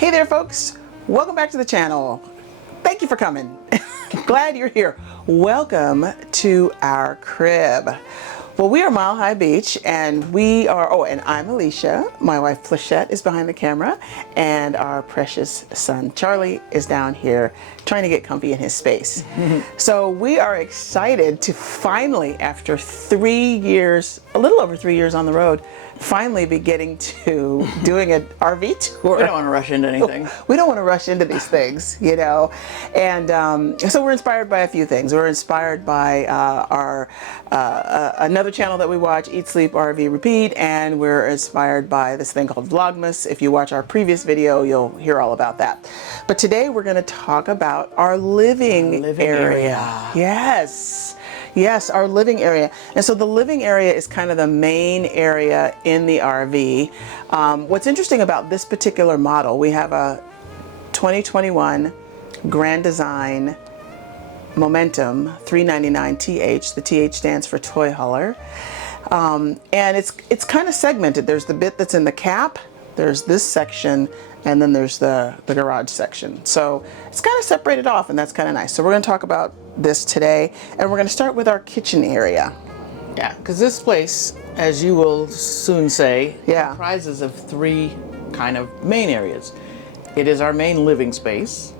Hey there folks, welcome back to the channel. Thank you for coming. Glad you're here. Welcome to our crib. Well, we are Mile High Beach and we are, and I'm Alicia. My wife Pleshette is behind the camera and our precious son Charlie is down here trying to get comfy in his space. So we are excited to finally, after 3 years, a little over 3 years on the road, finally be getting to doing an RV tour. We don't want to rush into anything. We don't want to rush into these things, you know. And so we're inspired by a few things. We're inspired by our another channel that we watch, Eat, Sleep, RV, Repeat, and we're inspired by this thing called Vlogmas. If you watch our previous video, you'll hear all about that. But today we're going to talk about our living area. Yes, our living area. And so the living area is kind of the main area in the RV. What's interesting about this particular model, we have a 2021 Grand Design Momentum 399TH. The TH stands for toy hauler. And it's kind of segmented. There's the bit that's in the cap, there's this section, and then there's the garage section. So it's kind of separated off, and that's kind of nice. So we're going to talk about this today, and we're going to start with our kitchen area. Yeah, because this place, as you will soon say, Yeah. comprises of three kind of main areas. It is our main living space,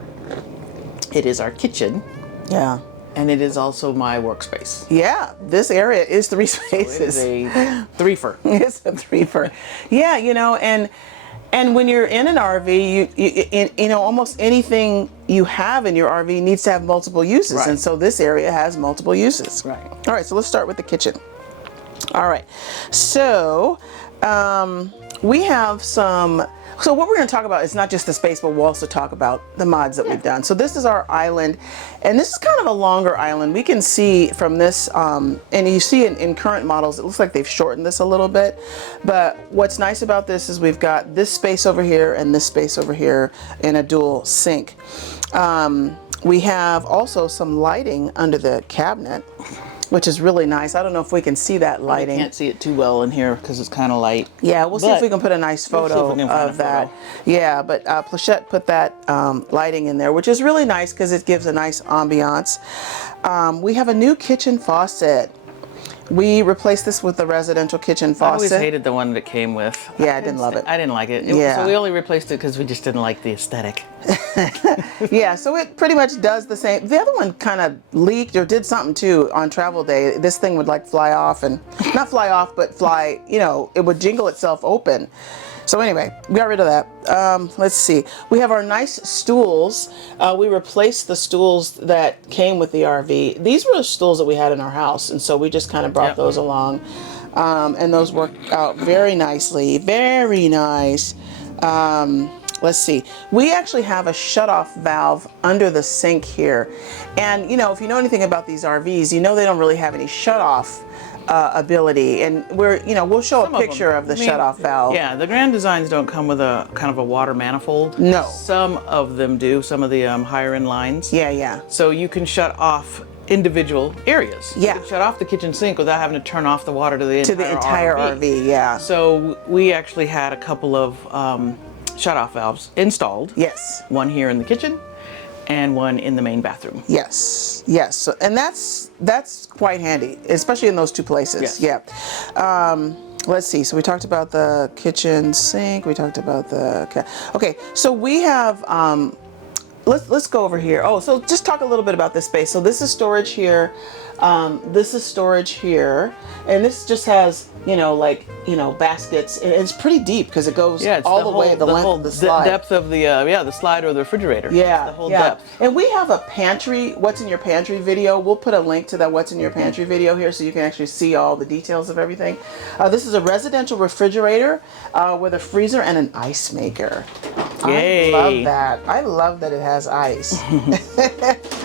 it is our kitchen, Yeah. and it is also my workspace. Yeah, this area is three So spaces. it is a threefer. It's a threefer. Yeah, you know, and when you're in an RV, you know, almost anything you have in your RV needs to have multiple uses. Right. And so this area has multiple uses. Right. All right, so let's start with the kitchen. All right, so we have some, so what we're going to talk about is not just the space, but we'll also talk about the mods that we've done. So this is our island, and this is kind of a longer island. We can see from this, and you see in current models, it looks like they've shortened this a little bit. But what's nice about this is we've got this space over here and this space over here in a dual sink. We have also some lighting under the cabinet, which is really nice. I don't know if we can see that I lighting. can't see it too well in here because it's kind of light. Yeah, we'll see if we can put a nice We'll see if photo we can find of a that. photo. Yeah, but Pleshette put that lighting in there, which is really nice because it gives a nice ambiance. We have a new kitchen faucet. We replaced this with the residential kitchen I faucet. always hated the one that came with. Yeah, I didn't love it. I didn't like it. Yeah. So we only replaced it because we just didn't like the aesthetic. Yeah, so it pretty much does the same. The other one kind of leaked or did something too on travel day. This thing would like fly off, and not fly off, but fly, you know, it would jingle itself open. So anyway, we got rid of that. Let's see. We have our nice stools. We replaced the stools that came with the RV. These were the stools that we had in our house, and so we just kind of brought those along. And those worked out very nicely. Very nice. Let's see. We actually have a shutoff valve under the sink here. And, you know, if you know anything about these RVs, you know they don't really have any shutoff ability, and we'll show a picture of the shutoff valve. Yeah, the Grand Designs don't come with a kind of a water manifold. No. Some of them do, some of the higher end lines. Yeah. So you can shut off individial areas. Yeah. You can shut off the kitchen sink without having to turn off the water to the entire RV. Yeah. So we actually had a couple of shutoff valves installed. Yes. One here in the kitchen and one in the main bathroom. Yes. So, and that's quite handy, especially in those two places. Yes. Yeah. Let's see. So we talked about the kitchen sink. We talked about the. Okay. So we have. Let's go over here. Oh, so just talk a little bit about this space. So this is storage here. This is storage here, and this just has, baskets, and it's pretty deep because it goes all the way the length of the slide. Depth of the slide or the refrigerator. Yeah, the whole depth. And we have a pantry, what's in your pantry video. We'll put a link to that what's in your pantry video here so you can actually see all the details of everything. This is a residential refrigerator with a freezer and an ice maker. Yay. I love that. I love that it has ice.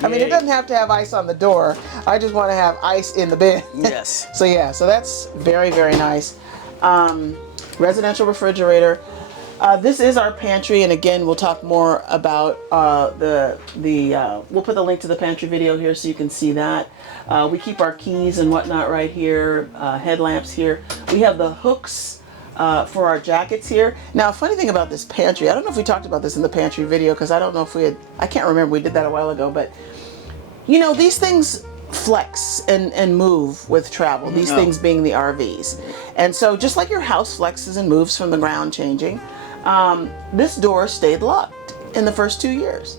I mean, it doesn't have to have ice on the door. I just want to have ice in the bin. Yes. So that's very, very nice. Residential refrigerator. This is our pantry, and again, we'll talk more about we'll put the link to the pantry video here so you can see that. We keep our keys and whatnot right here, headlamps here. We have the hooks for our jackets here. Now, funny thing about this pantry, I don't know if we talked about this in the pantry video, because I don't know if we had, I can't remember, we did that a while ago, but you know, these things flex and move with travel, these things being the RVs. And so just like your house flexes and moves from the ground changing, this door stayed locked in the first 2 years.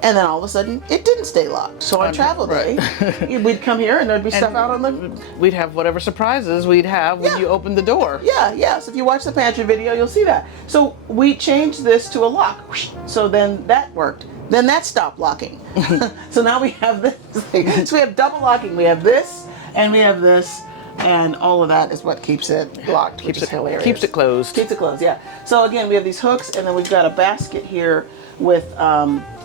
And then all of a sudden, it didn't stay locked. So on travel day, we'd come here and there'd be stuff out on the... We'd have whatever surprises we'd have when you opened the door. Yeah. So if you watch the pantry video, you'll see that. So we changed this to a lock. So then that worked. Then that stopped locking. So now we have this thing. So we have double locking. We have this and we have this. And all of that is what keeps it locked, which is hilarious. Keeps it closed. Keeps it closed, yeah. So again, we have these hooks, and then we've got a basket here with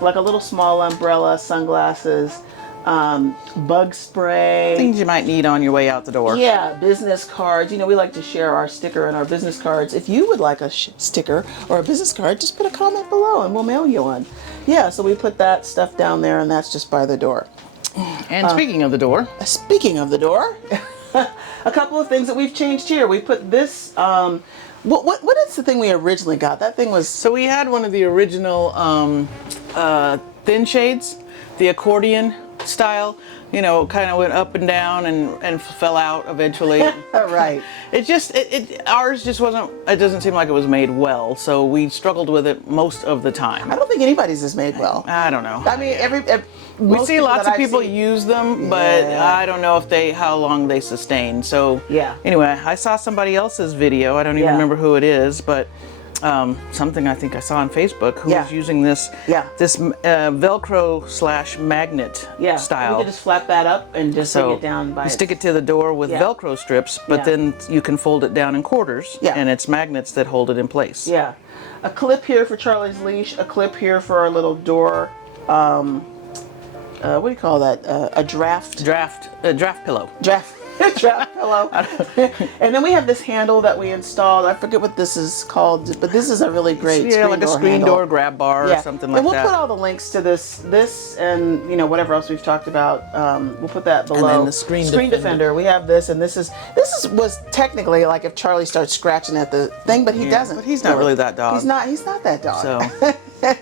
like a little small umbrella, sunglasses, bug spray. Things you might need on your way out the door. Yeah, business cards. You know, we like to share our sticker and our business cards. If you would like a sticker or a business card, just put a comment below and we'll mail you one. Yeah, so we put that stuff down there, and that's just by the door. And speaking of the door. Speaking of the door, a couple of things that we've changed here. We put this, what is the thing we originally got? That thing was... So we had one of the original thin shades, the accordion style, you know, kind of went up and down and fell out eventually. Right. Ours just wasn't, it doesn't seem like it was made well, so we struggled with it most of the time. I don't think anybody's is made well. I don't know. I mean, we see lots of people use them, but I don't know if how long they sustain. So anyway, I saw somebody else's video. I don't even remember who it is, but something I think I saw on Facebook who was using this Velcro / magnet style. You can just flap that up and just stick it down by stick it to the door with Velcro strips, but then you can fold it down in quarters, and it's magnets that hold it in place. Yeah. A clip here for Charlie's leash, a clip here for our little door, what do you call that? A draft pillow. Draft pillow. And then we have this handle that we installed. I forget what this is called, but this is a really great like a screen door grab bar or something like that. And we'll put all the links to this and you know whatever else we've talked about. We'll put that below. And then the screen defender. We have this, and this was technically like if Charlie starts scratching at the thing, but he doesn't. But he's not really that dog. He's not that dog. So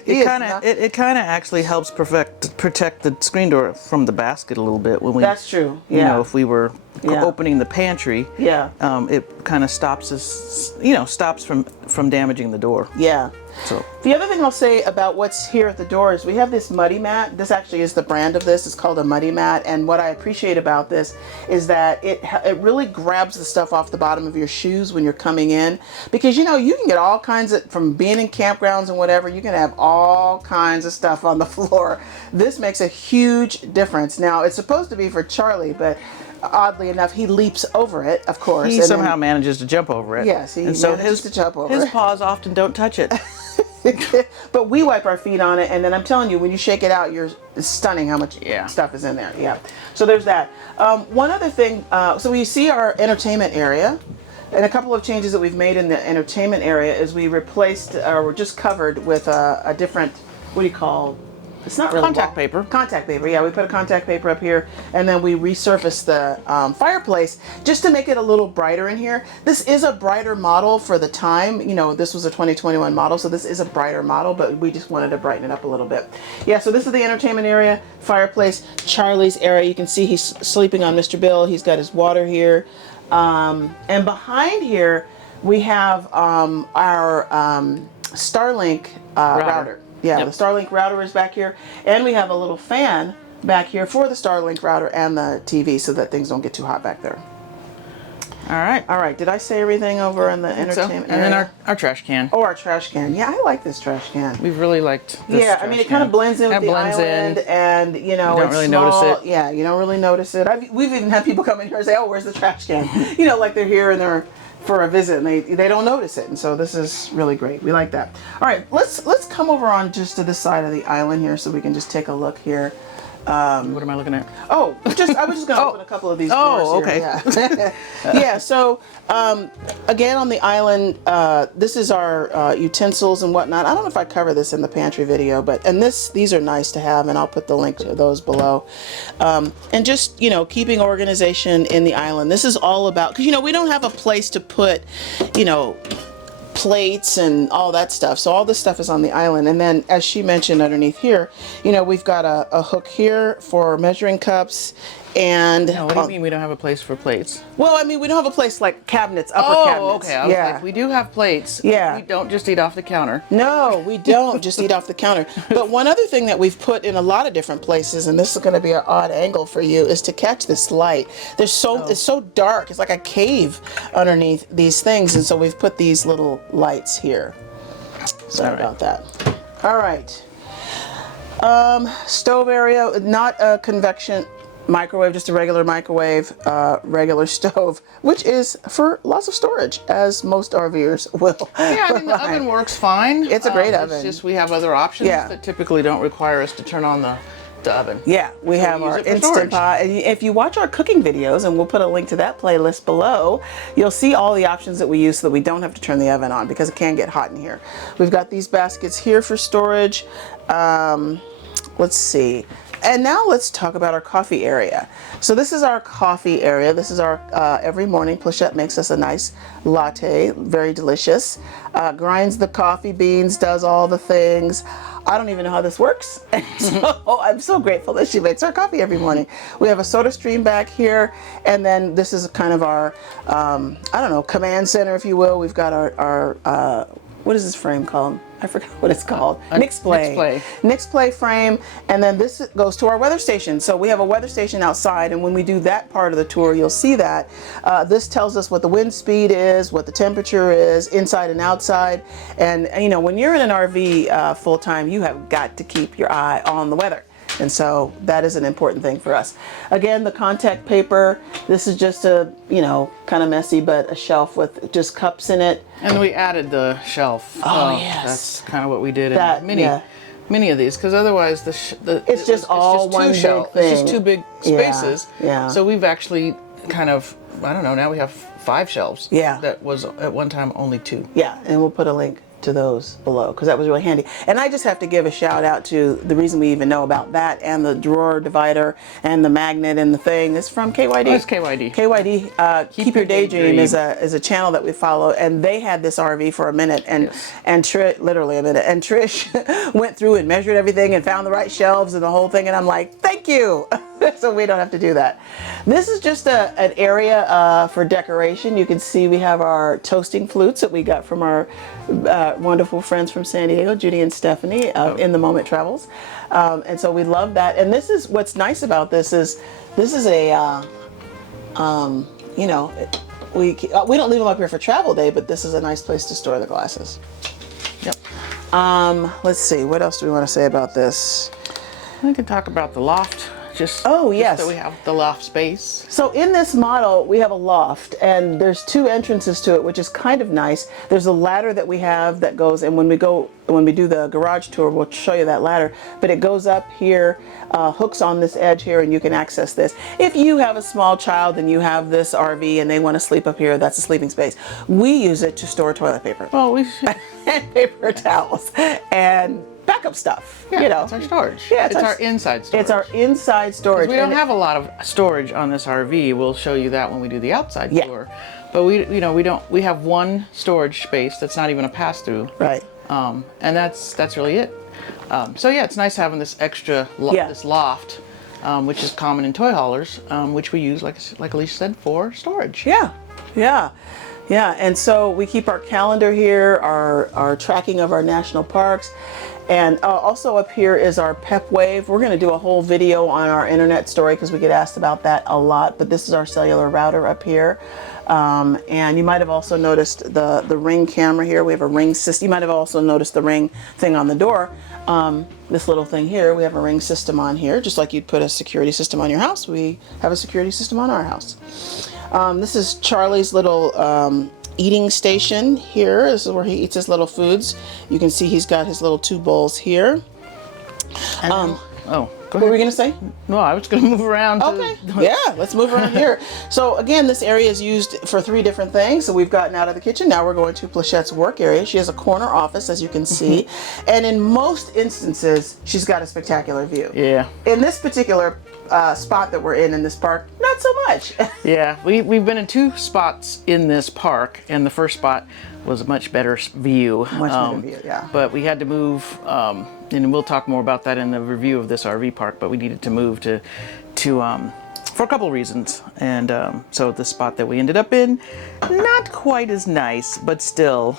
it kind of actually helps protect the screen door from the basket a little bit when we. That's true. Yeah. You know, if we were opening the pantry, it kind of stops us, stops from damaging the door. Yeah. So the other thing I'll say about what's here at the door is we have this muddy mat. This actually is the brand of this. It's called a muddy mat. And what I appreciate about this is that it really grabs the stuff off the bottom of your shoes when you're coming in, because you can get all kinds of, from being in campgrounds and whatever, you can have all kinds of stuff on the floor. This makes a huge difference. Now it's supposed to be for Charlie, but oddly enough, he leaps over it, of course. He somehow manages to jump over it. Yes, he manages to jump over it. His paws often don't touch it. But we wipe our feet on it, and then I'm telling you, when you shake it out, it's stunning how much stuff is in there. Yeah. So there's that. One other thing, so we see our entertainment area, and a couple of changes that we've made in the entertainment area is we replaced, or we're just covered with a different, what do you call? It's not really contact paper. Contact paper, yeah. We put a contact paper up here, and then we resurfaced the fireplace just to make it a little brighter in here. This is a brighter model for the time. This was a 2021 model, so this is a brighter model, but we just wanted to brighten it up a little bit. Yeah, so this is the entertainment area, fireplace, Charlie's area. You can see he's sleeping on Mr. Bill. He's got his water here. And behind here, we have our Starlink router. Yeah, the Starlink router is back here, and we have a little fan back here for the Starlink router and the TV so that things don't get too hot back there. All right. Did I say everything over in the entertainment area? And then our trash can. Oh, our trash can. Yeah, I like this trash can. We've really liked this I mean, it kind of blends in with the island, and you don't really notice it. Yeah, you don't really notice it. We've even had people come in here and say, "Oh, where's the trash can?" Like they're here and they're for a visit, and they don't notice it, and so this is really great. We like that. All right, let's come over on just to this side of the island here so we can just take a look here. What am I looking at? Oh, I was just going to open a couple of these drawers okay. here. Yeah. Yeah, so again on the island, this is our utensils and whatnot. I don't know if I cover this in the pantry video, but these are nice to have, and I'll put the link to those below. And just, you know, keeping organization in the island. This is all about, because, you know, we don't have a place to put, you know, plates and all that stuff. So all this stuff is on the island. And then, as she mentioned underneath here, you know, we've got a hook here for measuring cups. And no, what do you mean we don't have a place for plates? Well, I mean, we don't have a place like cabinets, upper cabinets. Okay. I was like, we do have plates. Yeah. We don't just eat off the counter. No, we don't just eat off the counter. But one other thing that we've put in a lot of different places, and this is going to be an odd angle for you, is to catch this light. It's so dark. It's like a cave underneath these things, and so we've put these little lights here. Sorry about that. All right. Stove area, not a convection microwave, just a regular microwave, regular stove, which is for lots of storage, as most RVers will. Yeah, I mean, the oven works fine. It's a great oven. It's just we have other options that typically don't require us to turn on the oven. Yeah, we have our Instant Pot. And if you watch our cooking videos, and we'll put a link to that playlist below, you'll see all the options that we use so that we don't have to turn the oven on, because it can get hot in here. We've got these baskets here for storage. Let's see. And now let's talk about our coffee area. So this is our coffee area. This is our, every morning Pleshette makes us a nice latte, very delicious. Grinds the coffee beans, does all the things. I don't even know how this works. So I'm so grateful that she makes our coffee every morning. We have a soda stream back here, and then this is kind of our, I don't know, command center, if you will. We've got our what is this frame called? I forgot what it's called. Nix-Play frame. And then this goes to our weather station. So we have a weather station outside, and when we do that part of the tour, you'll see that. This tells us what the wind speed is, what the temperature is, inside and outside. And you know, when you're in an RV full time, you have got to keep your eye on the weather. And so that is an important thing for us. Again, the contact paper, this is just a, you know, kind of messy, but a shelf with just cups in it. And we added the shelf. Oh, yes. That's kind of what we did in many of these, because otherwise it's just one big thing. It's just two big spaces. Yeah. So we've actually kind of, I don't know, now we have 5 shelves. Yeah. That was at one time only 2. Yeah, and we'll put a link to those below, because that was really handy. And I just have to give a shout out to the reason we even know about that, and the drawer divider and the magnet and the thing is from KYD. Oh, it's KYD. Keep Your Daydream is a channel that we follow, and they had this RV for a minute, and literally a minute, and Trish went through and measured everything and found the right shelves and the whole thing, and I'm like, thank you. So we don't have to do that. This is just an area for decoration. You can see we have our toasting flutes that we got from our wonderful friends from San Diego, Judy and Stephanie, In the Moment Travels. And so we love that. And this is what's nice about this is a, you know, we don't leave them up here for travel day, but this is a nice place to store the glasses. Yep. Let's see, what else do we want to say about this? We can talk about the loft. Just so we have the loft space. So in this model, we have a loft, and there's 2 entrances to it, which is kind of nice. There's a ladder that we have that goes, and when we do the garage tour, we'll show you that ladder, but it goes up here, hooks on this edge here, and you can access this. If you have a small child and you have this RV and they want to sleep up here, that's a sleeping space. We use it to store toilet paper. Well, we should. And paper towels and backup stuff. Yeah, you know, it's our storage. Yeah, it's our inside storage. It's our inside storage. We don't have a lot of storage on this RV. We'll show you that when we do the outside tour. But we have one storage space that's not even a pass through. Right. And that's really it. So yeah, it's nice having this extra this loft, which is common in toy haulers, which we use, like Alicia said, for storage. Yeah, and so we keep our calendar here, our tracking of our national parks, and also up here is our Pep Wave. We're going to do a whole video on our internet story because we get asked about that a lot, but this is our cellular router up here. And you might have also noticed the Ring camera here. We have a Ring system. You might have also noticed the Ring thing on the door. This little thing here, we have a Ring system on here. Just like you'd put a security system on your house, we have a security system on our house. This is Charlie's little eating station here. This is where he eats his little foods. You can see he's got his little 2 bowls here. What were we gonna say? No, I was gonna move around. Okay. Yeah, let's move around here. So again, this area is used for 3 different things. So we've gotten out of the kitchen. Now we're going to Plechette's work area. She has a corner office, as you can see, and in most instances, she's got a spectacular view. Yeah. In this particular spot that we're in this park, not so much. Yeah, we've been in 2 spots in this park, and the first spot was a much better view. Much better view, yeah. But we had to move, and we'll talk more about that in the review of this RV park. But we needed to move to for a couple reasons, and so the spot that we ended up in, not quite as nice, but still.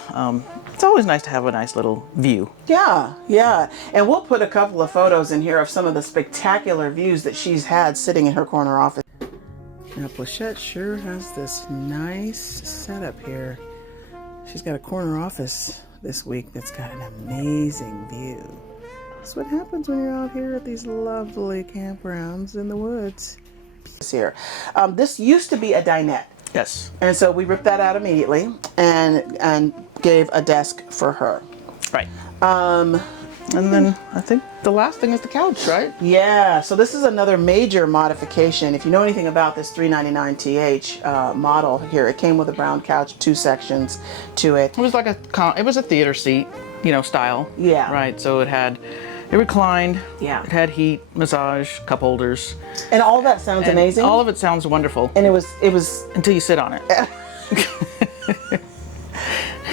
It's always nice to have a nice little view. Yeah, yeah. And we'll put a couple of photos in here of some of the spectacular views that she's had sitting in her corner office. Now, Pleshette sure has this nice setup here. She's got a corner office this week that's got an amazing view. That's what happens when you're out here at these lovely campgrounds in the woods. Here. This used to be a dinette. Yes. And so we ripped that out immediately and gave a desk for her. Right. And then I think the last thing is the couch, right? Yeah. So this is another major modification. If you know anything about this 399TH model here, it came with a brown couch, 2 sections to it. It was like it was a theater seat, style. Yeah. Right. So it reclined. Yeah. It had heat, massage, cup holders. And all that sounds amazing. All of it sounds wonderful. And it was until you sit on it.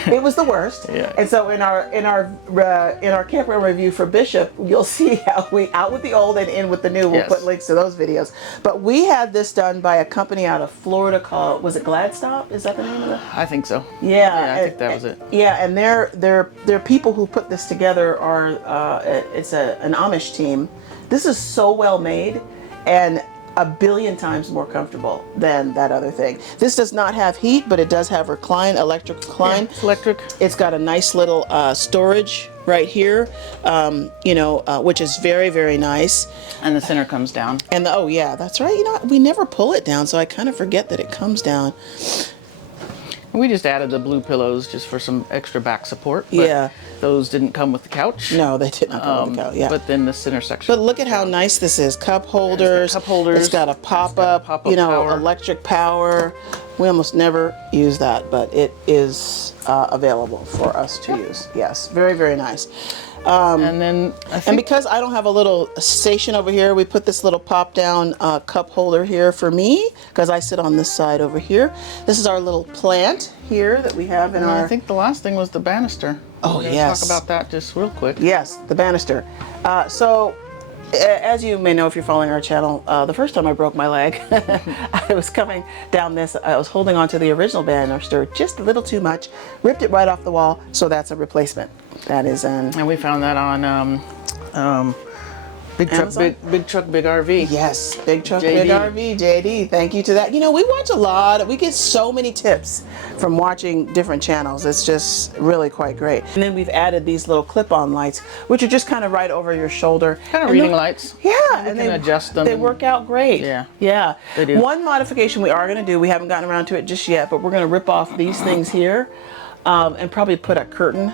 It was the worst. Yeah. And so in our campground review for Bishop, you'll see how we out with the old and in with the new. We'll put links to those videos. But we had this done by a company out of Florida called, was it Gladstop? Is that the name of it? I think so. Yeah, I think that was it. Yeah, and they're people who put this together are it's an Amish team. This is so well made and a billion times more comfortable than that other thing. This does not have heat, but it does have electric recline. Yeah, it's electric. It's got a nice little storage right here, which is very, very nice. And the center comes down. And oh yeah, that's right. We never pull it down, so I kind of forget that it comes down. We just added the blue pillows just for some extra back support. But yeah. Those didn't come with the couch. No, they did not come with the couch. Yeah. But then the center section. But look at how nice this is. Cup holders. Cup holders. It's got a pop-up, power. Electric power. We almost never use that, but it is available for us to use. Yes, very, very nice. And then and because I don't have a little station over here, we put this little pop down cup holder here for me because I sit on this side over here. This is our little plant here that we have in our. I think the last thing was the banister. Oh, We're yes. Talk about that just real quick. Yes, the banister. So as you may know if you're following our channel, the first time I broke my leg, I was coming down this, I was holding on to the original banister just a little too much, ripped it right off the wall, so that's a replacement. That is and we found that on Big Truck, Big RV. Yes, Big Truck, JD. Big RV, JD. Thank you to that. We watch a lot. We get so many tips from watching different channels. It's just really quite great. And then we've added these little clip-on lights, which are just kind of right over your shoulder. Kind of reading lights. Yeah, and they adjust them. They work out great. Yeah. Yeah. They do. One modification we are going to do, we haven't gotten around to it just yet, but we're going to rip off these things here and probably put a curtain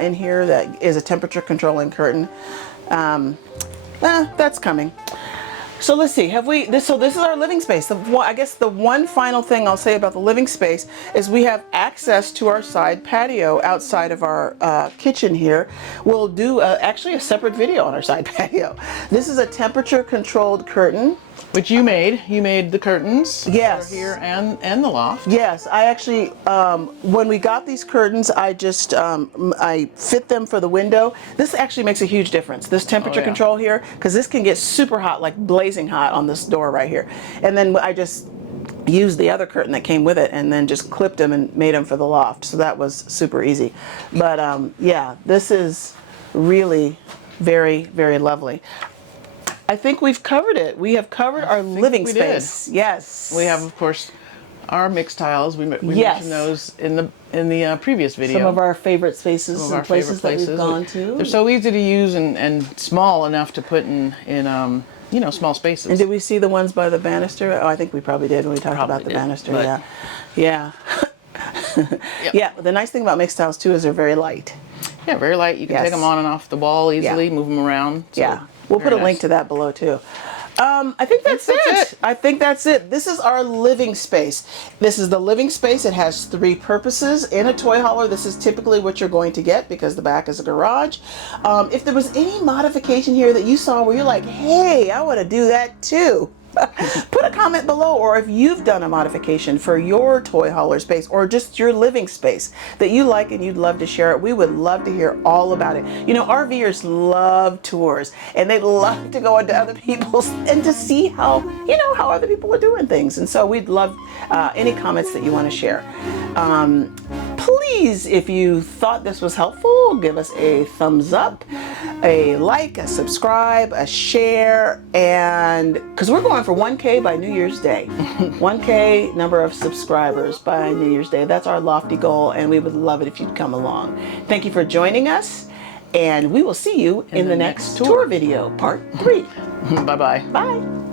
in here that is a temperature controlling curtain. That's coming. So let's see, so this is our living space. I guess the one final thing I'll say about the living space is we have access to our side patio outside of our kitchen here. We'll do actually a separate video on our side patio. This is a temperature controlled curtain. Which you made. You made the curtains. Yes. For here and the loft. Yes, I actually, when we got these curtains, I just, I fit them for the window. This actually makes a huge difference, this temperature control here, because this can get super hot, like blazing hot on this door right here. And then I just used the other curtain that came with it and then just clipped them and made them for the loft. So that was super easy. But yeah, this is really very, very lovely. I think we've covered it. We have covered our living space. Yes. We have, of course, our mixed tiles. We mentioned those in the previous video. Some of our favorite spaces and places that we've gone to. They're so easy to use and small enough to put in small spaces. And did we see the ones by the banister? Oh, I think we probably did when we talked about the banister. Yeah. Yeah. Yep. Yeah. The nice thing about mixed tiles too is they're very light. Yeah, very light. You can take them on and off the wall easily, move them around. So we'll put a link to that below too. I think that's it. I think that's it. This is our living space. This is the living space. It has 3 purposes. In a toy hauler, this is typically what you're going to get because the back is a garage. If there was any modification here that you saw where you're like, hey, I want to do that too, put a comment below, or if you've done a modification for your toy hauler space or just your living space that you like and you'd love to share it, we would love to hear all about it. You know, RVers love tours and they love to go into other people's and to see how, you know, how other people are doing things. And so we'd love any comments that you want to share. Please, if you thought this was helpful, give us a thumbs up, a like, a subscribe, a share, and because we're going for 1K by New Year's Day. 1K number of subscribers by New Year's Day. That's our lofty goal, and we would love it if you'd come along. Thank you for joining us, and we will see you in the next tour video, part 3. Bye-bye. Bye.